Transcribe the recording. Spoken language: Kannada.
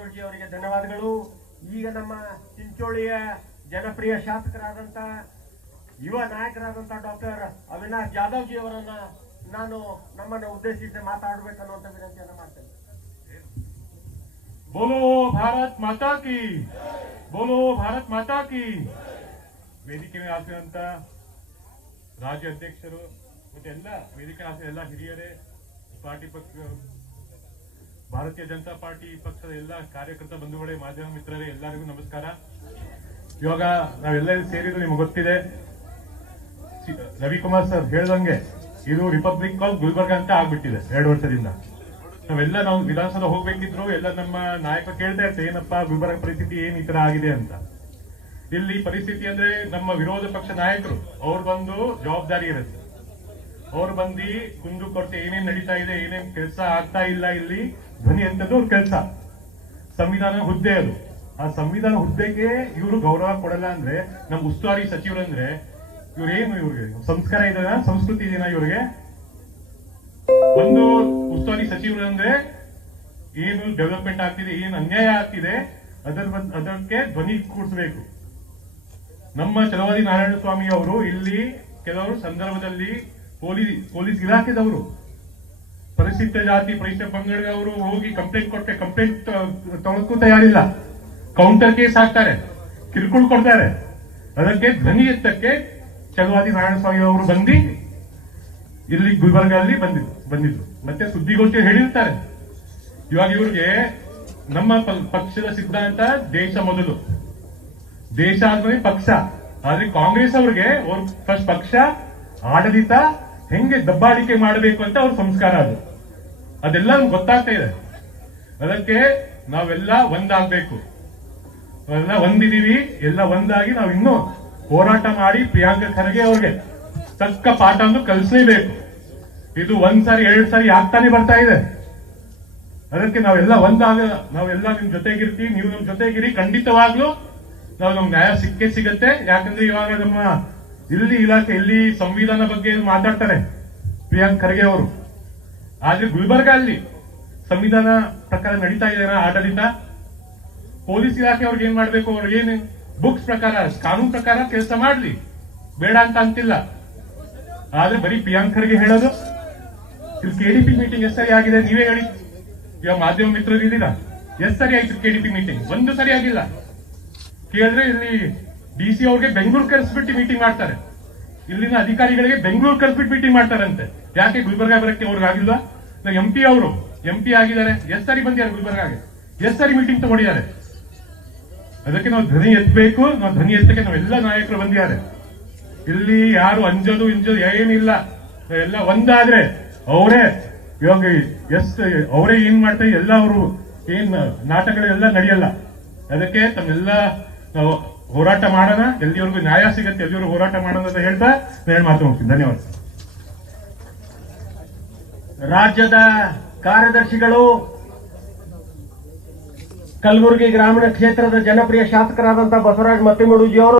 ಮಂಜುಳಜಿ ಅವರಿಗೆ ಧನ್ಯವಾದಗಳು. ಈಗ ನಮ್ಮ ಚಿಂಚೋಳಿಯ ಜನಪ್ರಿಯ ಶಾಸಕರಾದಂತ ಯುವ ನಾಯಕರಾದಂತ ಡಾಕ್ಟರ್ ಅವಿನಾಶ್ ಜಾಧವ್ ಜಿ ಅವರನ್ನ ನಾನು ನಮ್ಮನ್ನು ಉದ್ದೇಶಿಸಿ ಮಾತಾಡಬೇಕನ್ನುವಂತ ವಿನಂತಿಯನ್ನು ಮಾಡ್ತೇನೆ. बोलो भारत माता की, बोलो भारत माता की. ವೇದಿಕೆ ಮೇಲೆ ಆಸಿದಂತ ರಾಜ್ಯ ಅಧ್ಯಕ್ಷರು ಮತ್ತೆ ಎಲ್ಲ ವೇದಿಕೆ ಆಸಿದ ಎಲ್ಲ ಹಿರಿಯರೇ, ಪಾರ್ಟಿ ಪಕ್ಷ ಭಾರತೀಯ ಜನತಾ ಪಾರ್ಟಿ ಪಕ್ಷದ ಎಲ್ಲ ಕಾರ್ಯಕರ್ತ ಬಂಧುಗಳೇ, ಮಾಧ್ಯಮ ಮಿತ್ರರೇ, ಎಲ್ಲರಿಗೂ ನಮಸ್ಕಾರ. ಇವಾಗ ನಾವೆಲ್ಲರೂ ಸೇರಿದ್ದು ನಿಮಗೆ ಗೊತ್ತಿದೆ. ರವಿಕುಮಾರ್ ಸರ್ ಹೇಳ್ದಂಗೆ ಇದು ರಿಪಬ್ಲಿಕ್ ಆಫ್ ಗುಲ್ಬರ್ಗ ಅಂತ ಆಗ್ಬಿಟ್ಟಿದೆ 2 ವರ್ಷದಿಂದ. ನಾವು ವಿಧಾನಸೌಧ ಹೋಗ್ಬೇಕಿದ್ರು ಎಲ್ಲ ನಮ್ಮ ನಾಯಕರು ಕೇಳ್ತಾ ಇರ್ತಾರೆ, ಏನಪ್ಪಾ ಗುಲ್ಬರ್ಗ ಪರಿಸ್ಥಿತಿ ಏನ್ ಈ ತರ ಆಗಿದೆ ಅಂತ. ಇಲ್ಲಿ ಪರಿಸ್ಥಿತಿ ಅಂದ್ರೆ ನಮ್ಮ ವಿರೋಧ ಪಕ್ಷ ನಾಯಕರು ಅವ್ರು ಬಂದು ಜವಾಬ್ದಾರಿ ಇರುತ್ತೆ. ಅವ್ರು ಬಂದು ಕುಂದು ಕೊರತೆ ಏನೇನ್ ನಡೀತಾ ಇದೆ, ಏನೇನ್ ಕೆಲಸ ಆಗ್ತಾ ಇಲ್ಲ, ಇಲ್ಲಿ ಧ್ವನಿ ಅಂತದ್ದು ಅವ್ರ ಕೆಲಸ. ಸಂವಿಧಾನ ಹುದ್ದೆ ಅದು. ಆ ಸಂವಿಧಾನ ಹುದ್ದೆಗೆ ಇವರು ಗೌರವ ಕೊಡಲ್ಲ ಅಂದ್ರೆ, ನಮ್ ಉಸ್ತುವಾರಿ ಸಚಿವರಂದ್ರೆ ಇವ್ರೇನು, ಇವ್ರಿಗೆ ಸಂಸ್ಕಾರ ಇದೆನಾ, ಸಂಸ್ಕೃತಿ ಇದೆನಾ ಇವ್ರಿಗೆ? ಒಂದು ಉಸ್ತುವಾರಿ ಸಚಿವರು ಅಂದ್ರೆ ಏನು ಡೆವಲಪ್ಮೆಂಟ್ ಆಗ್ತಿದೆ, ಏನು ಅನ್ಯಾಯ ಆಗ್ತಿದೆ ಅದಕ್ಕೆ ಧ್ವನಿ ಕೂಡಿಸಬೇಕು. ನಮ್ಮ ಛಲವಾದಿ ನಾರಾಯಣ ಸ್ವಾಮಿ ಅವರು ಇಲ್ಲಿ ಕೆಲವರು ಸಂದರ್ಭದಲ್ಲಿ ಪೊಲೀಸ್ ಇಲಾಖೆದವರು ಪರಿಶಿಷ್ಟ ಜಾತಿ ಪರಿಶಿಷ್ಟ ಪಂಗಡದವರು ಹೋಗಿ ಕಂಪ್ಲೇಂಟ್ ತಗೊಳಕ್ಕೂ ತಯಾರಿಲ್ಲ. ಕೌಂಟರ್ ಕೇಸ್ ಹಾಕ್ತಾರೆ, ಕಿರುಕುಳ ಕೊಡ್ತಾರೆ. ಅದಕ್ಕೆ ಧ್ವನಿ ಎತ್ತಕ್ಕೆ ಛಲವಾದಿ ನಾರಾಯಣ ಸ್ವಾಮಿ ಅವರು ಬಂದು ಇಲ್ಲಿ ಗುಲ್ಬರ್ಗ ಅಲ್ಲಿ ಬಂದಿದ್ರು. ಮತ್ತೆ ಸುದ್ದಿಗೋಷ್ಠಿ ಹೇಳಿರ್ತಾರೆ. ಇವಾಗ ಇವ್ರಿಗೆ ನಮ್ಮ ಪಕ್ಷದ ಸಿದ್ಧಾಂತ ದೇಶ ಮೊದಲು, ದೇಶ ಆದ್ಮೇಲೆ ಪಕ್ಷ. ಆದ್ರೆ ಕಾಂಗ್ರೆಸ್ ಅವ್ರಿಗೆ ಅವ್ರ ಫಸ್ಟ್ ಪಕ್ಷ, ಆಡಳಿತ, ಹೆಂಗೆ ದಬ್ಬಾಳಿಕೆ ಮಾಡಬೇಕು ಅಂತ ಅವ್ರ ಸಂಸ್ಕಾರ ಅದು. ಅದೆಲ್ಲ ಗೊತ್ತಾಗ್ತಾ ಇದೆ. ಅದಕ್ಕೆ ನಾವೆಲ್ಲ ಒಂದಾಗ್ಬೇಕು. ನಾವೆಲ್ಲ ಒಂದಿದೀವಿ, ಎಲ್ಲ ಒಂದಾಗಿ ನಾವು ಇನ್ನೂ ಹೋರಾಟ ಮಾಡಿ ಪ್ರಿಯಾಂಕ ಖರ್ಗೆ ಅವ್ರಿಗೆ ತಕ್ಕ ಪಾಠವನ್ನು ಕಲಿಸಲೇಬೇಕು. ಇದು 1 ಸಾರಿ 2 ಸಾರಿ ಆಗ್ತಾನೆ ಬರ್ತಾ ಇದೆ. ಅದಕ್ಕೆ ನಾವೆಲ್ಲ ನಿಮ್ ಜೊತೆಗಿರ್ತೀವಿ, ನೀವು ನಮ್ ಜೊತೆಗಿರಿ. ಖಂಡಿತವಾಗ್ಲೂ ನಮ್ಗೆ ನ್ಯಾಯ ಸಿಗತ್ತೆ. ಯಾಕಂದ್ರೆ ಇವಾಗ ನಮ್ಮ ಇಲ್ಲಿ ಇಲಾಖೆ, ಇಲ್ಲಿ ಸಂವಿಧಾನ ಬಗ್ಗೆ ಮಾತಾಡ್ತಾರೆ ಪ್ರಿಯಾಂಕ್ ಖರ್ಗೆ ಅವರು. ಆದ್ರೆ ಗುಲ್ಬರ್ಗ ಅಲ್ಲಿ ಸಂವಿಧಾನ ಪ್ರಕಾರ ನಡೀತಾ ಇದೆ ಆಡಳಿತ. ಪೊಲೀಸ್ ಇಲಾಖೆ ಅವ್ರಿಗೆ ಏನ್ ಮಾಡ್ಬೇಕು, ಅವ್ರಿಗೆ ಏನು ಬುಕ್ಸ್ ಪ್ರಕಾರ, ಕಾನೂನು ಪ್ರಕಾರ ಕೆಲಸ ಮಾಡ್ಲಿ, ಬೇಡ ಅಂತ ಅಂತಿಲ್ಲ. ಆದ್ರೆ ಬರೀ ಪ್ರಿಯಾಂಕ್ ಖರ್ಗೆ ಹೇಳೋದು. ಇಲ್ಲಿ ಕೆಡಿಪಿ ಮೀಟಿಂಗ್ ಎಷ್ಟು ಸರಿ ಆಗಿದೆ ನೀವೇ ಹೇಳಿ. ಇವಾಗ ಮಾಧ್ಯಮ ಮಿತ್ರರು ಇದ್ದೀರಾ, ಎಷ್ಟು ಸರಿ ಆಯ್ತು ಕೆಡಿಪಿ ಮೀಟಿಂಗ್? 1 ಸರಿ ಆಗಿಲ್ಲ. ಕೇಳಿದ್ರೆ ಇಲ್ಲಿ ಡಿಸಿ ಅವ್ರಿಗೆ ಬೆಂಗಳೂರು ಕರೆಸ್ಬಿಟ್ಟು ಮೀಟಿಂಗ್ ಮಾಡ್ತಾರೆ. ಇಲ್ಲಿನ ಅಧಿಕಾರಿಗಳಿಗೆ ಬೆಂಗಳೂರು ಕರೆಸ್ಬಿಟ್ಟು ಮೀಟಿಂಗ್ ಮಾಡ್ತಾರಂತೆ. ಯಾಕೆ ಗುಲ್ಬರ್ಗ ಬರಕ್ಕೆ ಅವ್ರಿಗೆ ಆಗಿಲ್ವಾ? MP ಅವರು MP ಆಗಿದ್ದಾರೆ, ಎಷ್ಟು ಸರಿ ಬಂದಿದ್ದಾರೆ ಗುಲ್ಬರ್ಗಾಗೆ, ಎಷ್ಟು ಸರಿ ಮೀಟಿಂಗ್ ತಗೊಂಡಿದ್ದಾರೆ. ಅದಕ್ಕೆ ನಾವು ಧ್ವನಿ ಎತ್ತಬೇಕು. ನಾವು ಧ್ವನಿ ಎತ್ತಕ್ಕೆ ನಾವೆಲ್ಲ ನಾಯಕರು ಬಂದಿದ್ದಾರೆ. ಇಲ್ಲಿ ಯಾರು ಅಂಜೋದು ಏನಿಲ್ಲ. ಎಲ್ಲ ಒಂದಾದ್ರೆ ಅವರೇ ಇವಾಗ ಅವರೇ ಏನ್ ಮಾಡ್ತಾರೆ, ಎಲ್ಲ ಅವರು ಏನ್ ನಾಟಕಗಳೆಲ್ಲ ನಡೆಯಲ್ಲ. ಅದಕ್ಕೆ ತಮ್ಮೆಲ್ಲ ನಾವು ಹೋರಾಟ ಮಾಡೋಣ, ಎಲ್ಲಿವರೆಗೂ ನ್ಯಾಯ ಸಿಗತ್ತೆ ಎಲ್ಲಿವರೆಗೂ ಹೋರಾಟ ಮಾಡೋಣ ಅಂತ ಹೇಳ್ತಾ ನಾನು ಮಾತು ಹೋಗ್ತೀನಿ. ಧನ್ಯವಾದ. ರಾಜ್ಯದ ಕಾರ್ಯದರ್ಶಿಗಳು, ಕಲಬುರಗಿ ಗ್ರಾಮೀಣ ಕ್ಷೇತ್ರದ ಜನಪ್ರಿಯ ಶಾಸಕರಾದಂತಹ ಬಸವರಾಜ ಮತ್ತಿಮಡುಜಿ ಅವರು